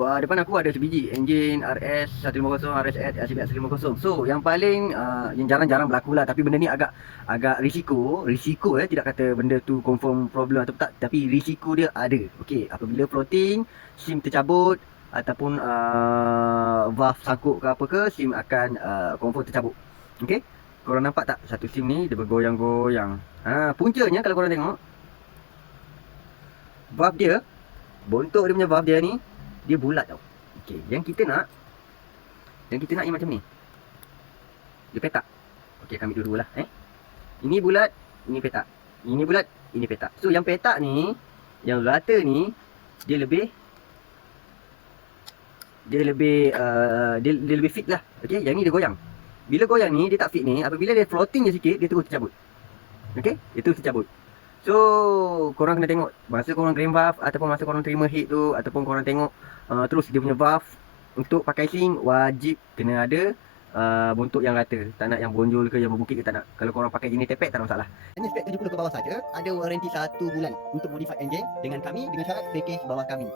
Depan aku ada sebiji enjin RS 150, RS RCBX 150. So yang paling yang jarang-jarang berlaku lah, tapi benda ni agak risiko tidak kata benda tu confirm problem atau tak, tapi risiko dia ada. Okey, apabila floating, SIM tercabut ataupun valve sangkut ke apa ke, SIM akan confirm tercabut. Okey, korang nampak tak satu SIM ni dia bergoyang-goyang. Puncanya kalau korang tengok valve dia, bontok dia punya valve dia ni, dia bulat tau. Okey, yang kita nak yang macam ni. Dia petak. Okey, kami dulu lah Ini bulat, ini petak. Ini bulat, ini petak. So yang petak ni, yang rata ni, dia lebih dia lebih fit lah. Okey, yang ni dia goyang. Bila goyang ni dia tak fit ni, apabila dia floating je sikit, dia terus tercabut. Okey, dia terus tercabut. So korang kena tengok masa korang drain valve ataupun masa korang terima heat tu, ataupun korang tengok terus dia punya valve untuk pakai sing, wajib kena ada bontot yang rata. Tak nak yang bonjol ke, yang berbukit ke, tak nak. Kalau korang pakai jenis tepek, tak ada masalah. Hanya spek 70 ke bawah saja, ada waranti 1 bulan untuk modified engine dengan kami, dengan syarat package bawah kami.